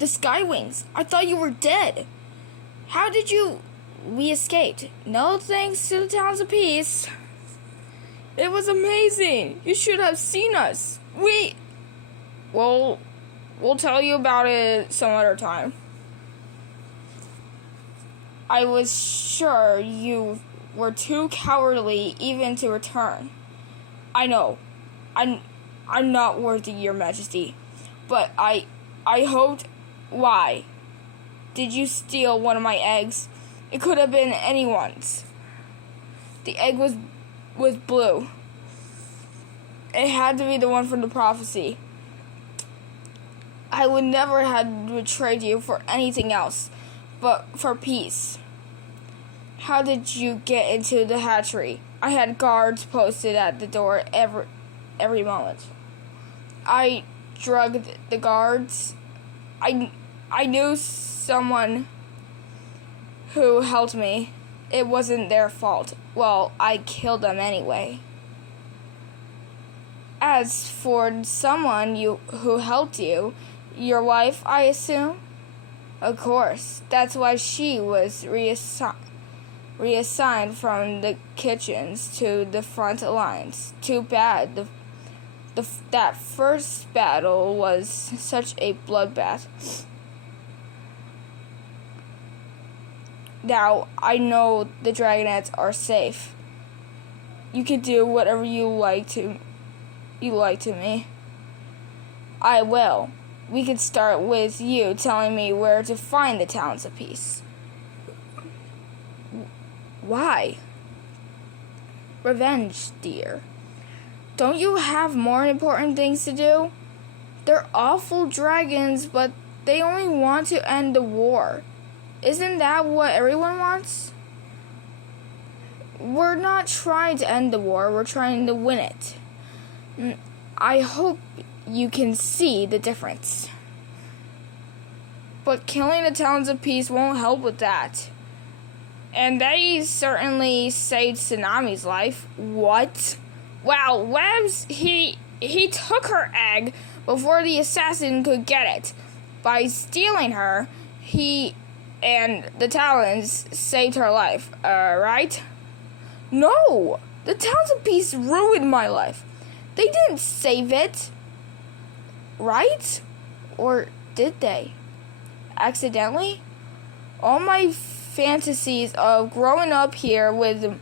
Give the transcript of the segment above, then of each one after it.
The Skywings. I thought you were dead. How did you... We escaped. No thanks to the Talons of Peace. It was amazing. You should have seen us. Well, we'll tell you about it some other time. I was sure you were too cowardly even to return. I know. I'm not worthy, Your Majesty. But I hoped... Why? Did you steal one of my eggs? It could have been anyone's. The egg was blue. It had to be the one from the prophecy. I would never have betrayed you for anything else, but for peace. How did you get into the hatchery? I had guards posted at the door every moment. I drugged the guards. I knew someone who helped me. It wasn't their fault. Well, I killed them anyway. As for someone who helped you, your wife, I assume? Of course. That's why she was reassigned from the kitchens to the front lines. Too bad. That first battle was such a bloodbath. Now, I know the dragonets are safe. You can do whatever you like to me. I will. We could start with you telling me where to find the Talons of Peace. Why? Revenge, dear. Don't you have more important things to do? They're awful dragons, but they only want to end the war. Isn't that what everyone wants? We're not trying to end the war, we're trying to win it. I hope you can see the difference. But killing the Talons of Peace won't help with that. And they certainly saved Tsunami's life. What? Wow, Webs, he took her egg before the assassin could get it. By stealing her, he and the Talons saved her life, right? No! The Talons of Peace ruined my life. They didn't save it. Right? Or did they? Accidentally? All my fantasies of growing up here with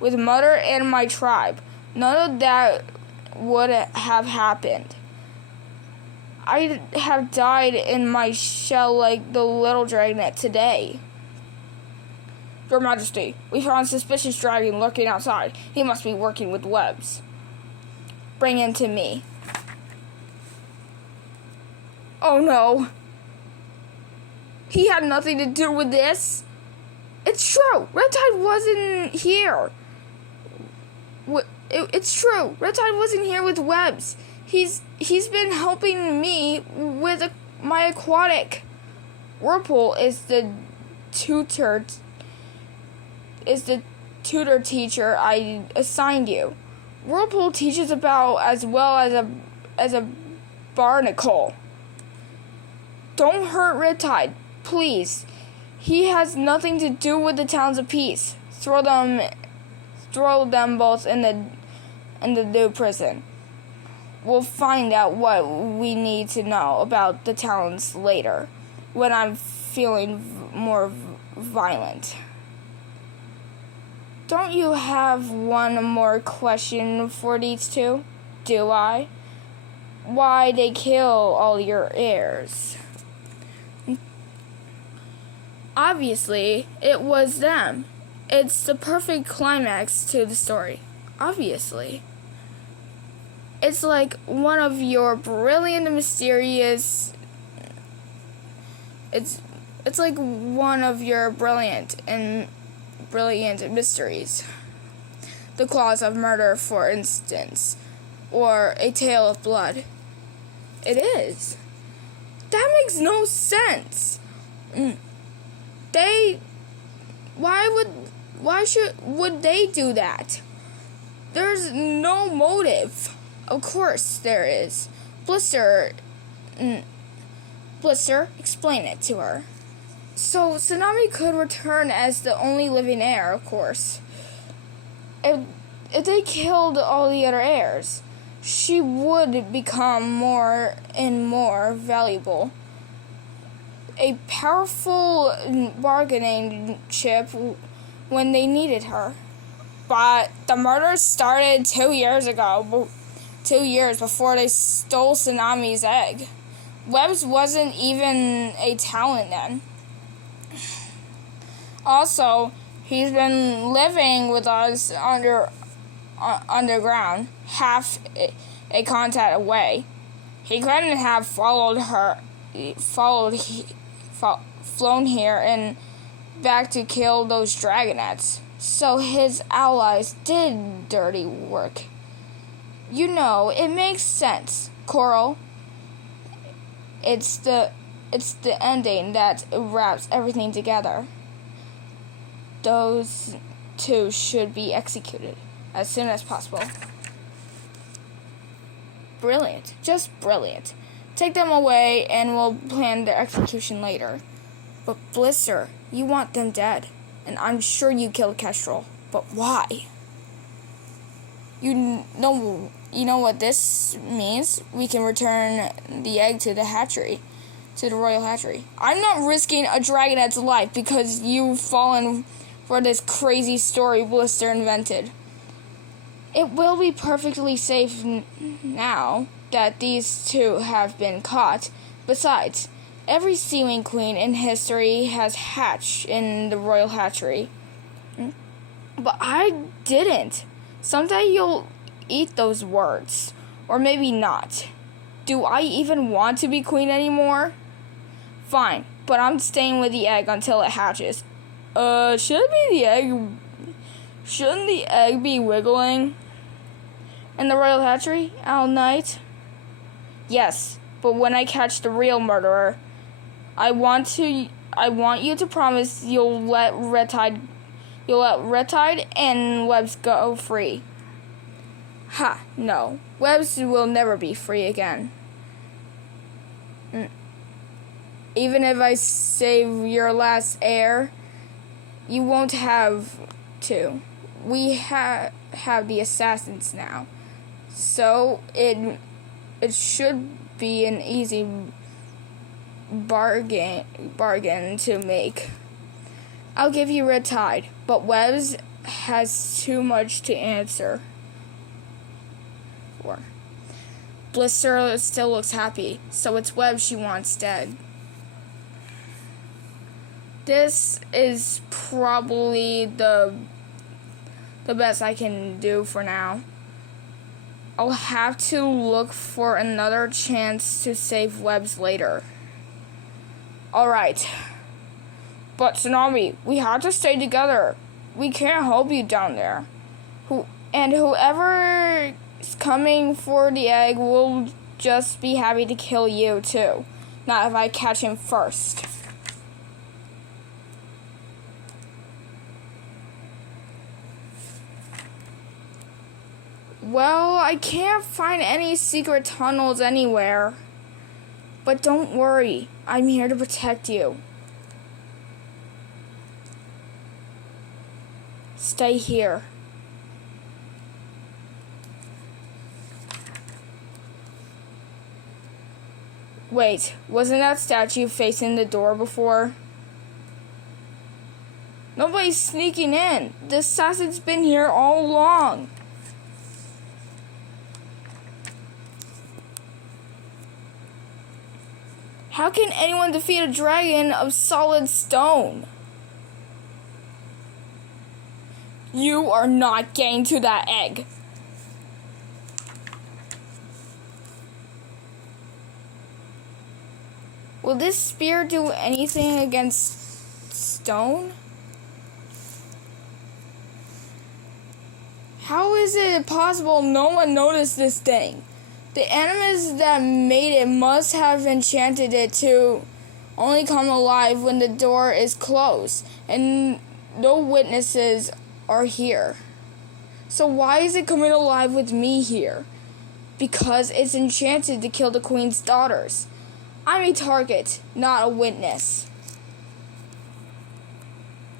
Mother and my tribe, none of that would have happened. I'd have died in my shell like the little dragonet today. Your Majesty, we found a suspicious dragon lurking outside. He must be working with Webs. Bring him to me. Oh no. He had nothing to do with this. It's true. Red Tide wasn't here. It's true. Red Tide wasn't here with Webs. He's been helping me with my aquatic. Whirlpool is the tutor teacher I assigned you. Whirlpool teaches about as well as a barnacle. Don't hurt Red Tide, please. He has nothing to do with the Talons of Peace. Throw them both in the new prison. We'll find out what we need to know about the Talons later, when I'm feeling more violent. Don't you have one more question for these two? Do I? Why they kill all your heirs? Obviously, it was them. It's the perfect climax to the story. Obviously. It's like one of your brilliant and mysterious... It's like one of your brilliant mysteries. The Claws of Murder, for instance. Or A Tale of Blood. It is. That makes no sense. Would they do that? There's no motive. Of course there is. Blister Blister, explain it to her. So, Tsunami could return as the only living heir, of course. If they killed all the other heirs, she would become more and more valuable. A powerful bargaining chip when they needed her. But the murder started 2 years ago. 2 years before they stole Tsunami's egg. Webbs wasn't even a talent then. Also, he's been living with us underground, half a continent away. He couldn't have flown here and back to kill those dragonets. So his allies did dirty work. You know, it makes sense, Coral. It's the ending that wraps everything together. Those two should be executed as soon as possible. Brilliant. Just brilliant. Take them away and we'll plan their execution later. But Blister, you want them dead. And I'm sure you killed Kestrel. But why? You know what this means? We can return the egg to the hatchery. To the royal hatchery. I'm not risking a dragonet's life because you've fallen for this crazy story Blister invented. It will be perfectly safe now that these two have been caught. Besides, every Seawing queen in history has hatched in the royal hatchery. But I didn't. Someday you'll eat those words. Or maybe not. Do I even want to be queen anymore? Fine, but I'm staying with the egg until it hatches. Shouldn't the egg be wiggling in the royal hatchery all night? Yes, but when I catch the real murderer, I want you to promise you'll let Redtide and Webbs go free. Ha, no. Webbs will never be free again. Even if I save your last heir, you won't have to. We have the assassins now. So it should be an easy bargain to make. I'll give you Redtide, but Webbs has too much to answer for. Blister still looks happy, so it's Webbs she wants dead. This is probably the best I can do for now. I'll have to look for another chance to save Webbs later. Alright. But Tsunami, we have to stay together. We can't help you down there. Whoever is coming for the egg will just be happy to kill you too. Not if I catch him first. Well, I can't find any secret tunnels anywhere. But don't worry, I'm here to protect you. Stay here. Wait, wasn't that statue facing the door before? Nobody's sneaking in. The assassin's been here all along. How can anyone defeat a dragon of solid stone? You are not getting to that egg. Will this spear do anything against stone? How is it possible no one noticed this thing? The animals that made it must have enchanted it to only come alive when the door is closed and no witnesses are here. So why is it coming alive with me here? Because it's enchanted to kill the queen's daughters. I'm a target, not a witness.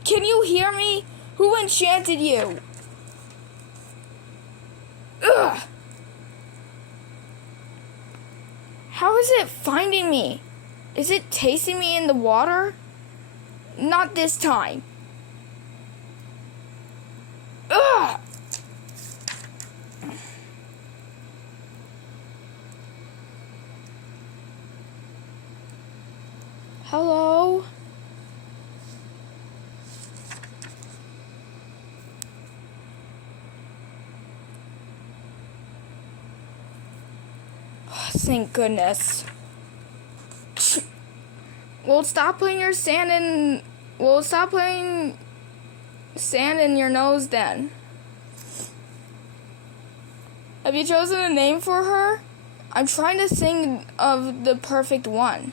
Can you hear me? Who enchanted you? Ugh! How is it finding me? Is it tasting me in the water? Not this time. Ugh! Hello? Thank goodness. Well, stop putting sand in your nose then. Have you chosen a name for her? I'm trying to think of the perfect one.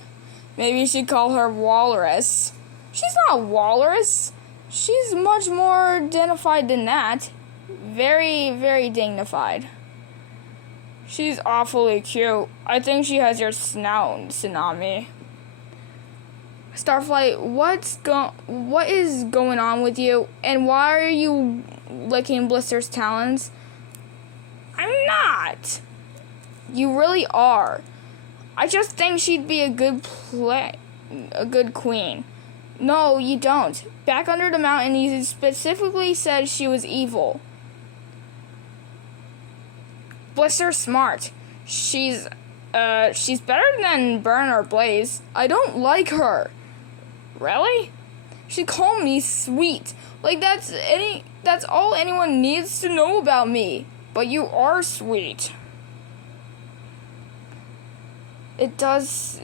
Maybe you should call her Walrus. She's not a walrus. She's much more dignified than that. Very, very dignified. She's awfully cute. I think she has your snout, Tsunami. Starflight, what is going on with you? And why are you licking Blister's talons? I'm not. You really are. I just think she'd be a good queen. No, you don't. Back under the mountain, you specifically said she was evil. Blister's smart. She's better than Burn or Blaze. I don't like her. Really? She called me sweet. Like that's all anyone needs to know about me. But you are sweet. It does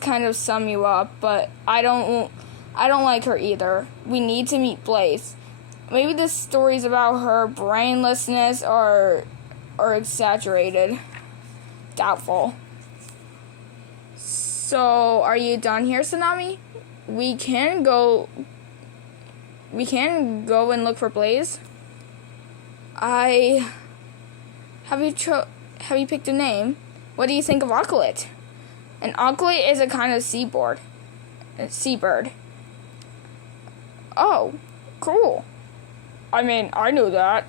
kind of sum you up, but I don't like her either. We need to meet Blaze. Maybe the stories about her brainlessness are exaggerated. Doubtful. So, are you done here, Tsunami? We can go and look for Blaze. Have you picked a name? What do you think of Auklet? An auklet is a kind of seabird. Oh, cool. I mean, I knew that.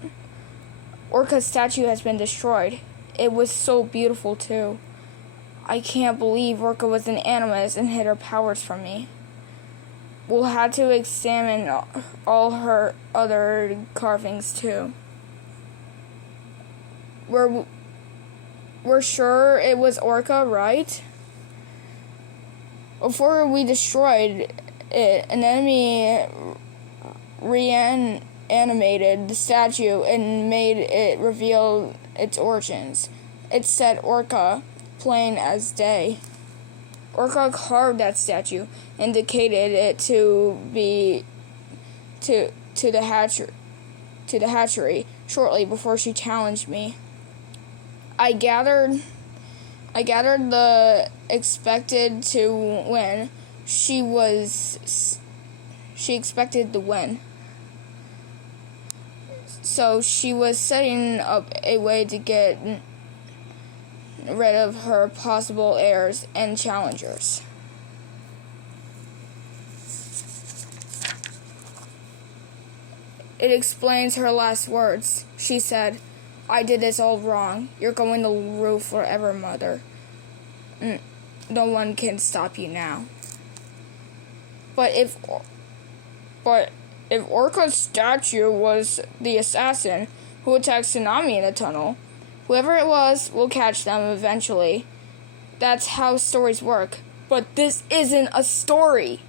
Orca's statue has been destroyed. It was so beautiful, too. I can't believe Orca was an animist and hid her powers from me. We'll have to examine all her other carvings, too. We're sure it was Orca, right? Before we destroyed it, an enemy reanimated the statue and made it reveal its origins. It said Orca, plain as day. Orca carved that statue, indicated it to be to the hatchery shortly before she challenged me. I gathered the expected to win. She expected to win. So she was setting up a way to get rid of her possible heirs and challengers. It explains her last words. She said, "I did this all wrong. You're going to rule forever, Mother. No one can stop you now." But if Orca's statue was the assassin who attacked Tsunami in the tunnel, whoever it was will catch them eventually. That's how stories work. But this isn't a story.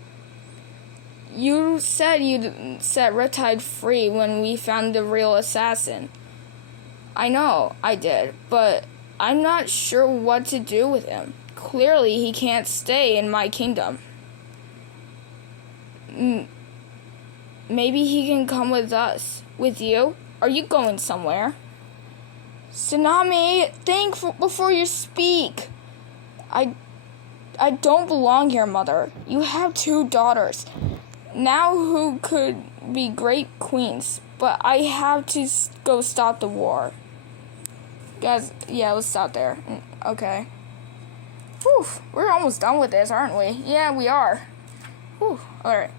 You said you'd set Riptide free when we found the real assassin. I know, I did, but I'm not sure what to do with him. Clearly, he can't stay in my kingdom. Maybe he can come with us. With you? Are you going somewhere? Tsunami, think before you speak. I don't belong here, Mother. You have 2 daughters. Now who could be great queens, but I have to go stop the war. Guys, yeah, let's stop there. Okay. Whew, we're almost done with this, aren't we? Yeah, we are. Whew, alright.